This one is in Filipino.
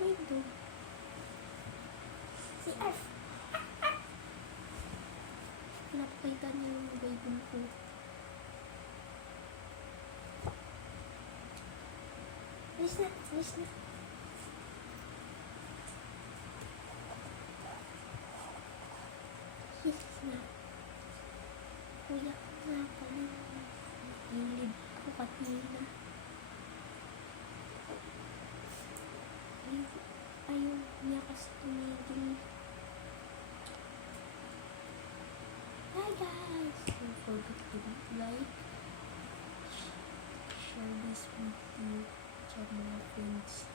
Ano ito? Si F. Pinapakita niya yung baby ko. Alis na, alis na. Alis na. Kuya ko nga pala. Nilid ko kanina. Ayaw niya kasi tumigil. Hi guys! Don't forget to like, share this video sa mga friends.